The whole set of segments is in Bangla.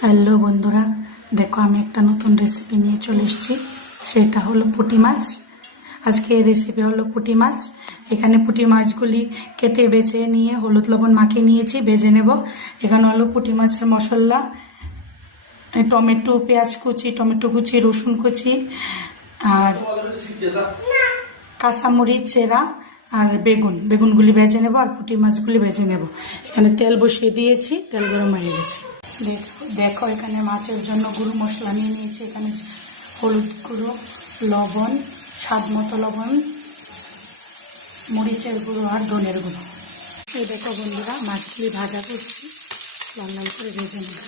হ্যালো বন্ধুরা, দেখো আমি একটা নতুন রেসিপি নিয়ে চলে এসেছি। সেটা হলো পুঁটি মাছ। আজকে রেসিপি হলো পুঁটি মাছ। এখানে পুঁটি মাছগুলি কেটে বেছে নিয়ে হলুদ লবণ মাখিয়ে নিয়েছি, ভেজে নেব। এখানে হলো পুঁটি মাছের মশলা, টমেটো, পেঁয়াজ কুচি, টমেটো কুচি, রসুন কুচি আর কাঁচামরিচ চেরা আর বেগুনগুলি ভেজে নেব আর পুঁটি মাছগুলি ভেজে নেব। এখানে তেল বসিয়ে দিয়েছি, তেল গরম হয়ে গেছে। দেখো এখানে মাছের জন্য গুঁড়ো মশলা নিয়ে নিয়েছি। এখানে হলুদ গুঁড়ো, লবণ, স্বাদ মতো লবণ, মরিচের গুঁড়ো আর ধনের গুঁড়ো। এই দেখো বন্ধুরা, মাছগুলি ভাজা করছি, লাল লাল করে ভেজে নেব।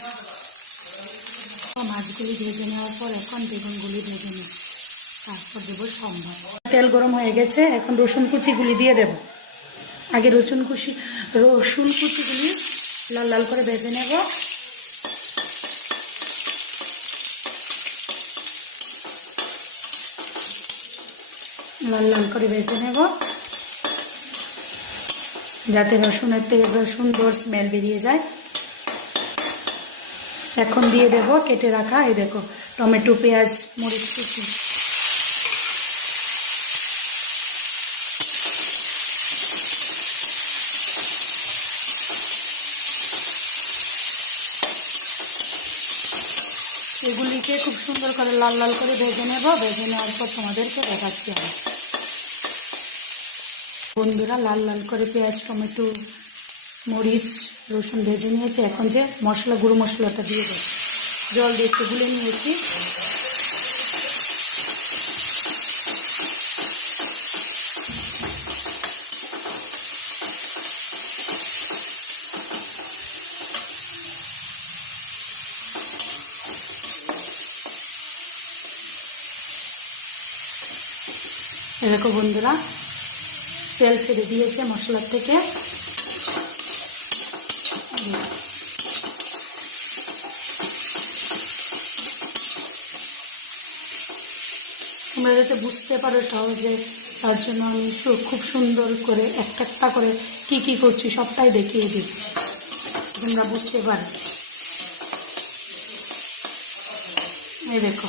মাছগুলি ভেজে নেওয়ার পর এখন বেগুনগুলি ভেজে নেব, তারপর দেবো সম্বার। তেল গরম হয়ে গেছে, এখন রসুন কুচিগুলি দিয়ে দেব। আগে রসুন কুচিগুলি লাল লাল করে ভেজে নেব। লাল লাল করে ভেজে নেব যাতে রসুনের থেকে সুন্দর স্মেল বেরিয়ে যায়। এখন দিয়ে দেব কেটে রাখা, এই দেখো টমেটো, পেঁয়াজ, মরিচ কুচি। এগুলিকে খুব সুন্দর করে লাল লাল করে ভেজে নেব। ভেজে নেওয়ার পর তোমাদেরকে দেখাচ্ছি আমি। বন্ধুরা, লাল লাল করে পেঁয়াজ, টমেটো, মরিচ, রসুন ভেজে নিয়েছি। এখন যে গুঁড়ো মশলাটা দিয়ে দেব। জল দিয়ে একটু গুলে নিয়েছি। দেখো বন্ধুরা, তেল ছেড়ে দিয়েছে মশলার থেকে। তোমরা যাতে বুঝতে পারো সহজে, তার জন্য আমি খুব সুন্দর করে একটা করে কি করছি সবটাই দেখিয়ে দিচ্ছি, তোমরা বুঝতে পারো। এই দেখো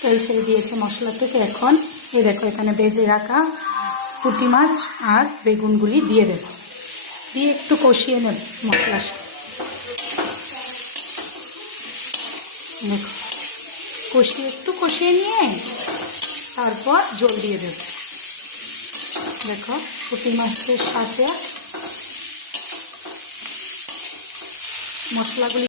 তেল ছেড়ে দিয়েছে মশলা থেকে। এখন এই দেখো এখানে ভেজে রাখা পুঁটি মাছ আর বেগুনগুলি দিয়ে দেব, দিয়ে একটু কষিয়ে নেব মশলার সাথে। দেখো একটু কষিয়ে নিয়ে তারপর জল দিয়ে দেব। দেখো পুঁটি মাছের সাথে মশলাগুলি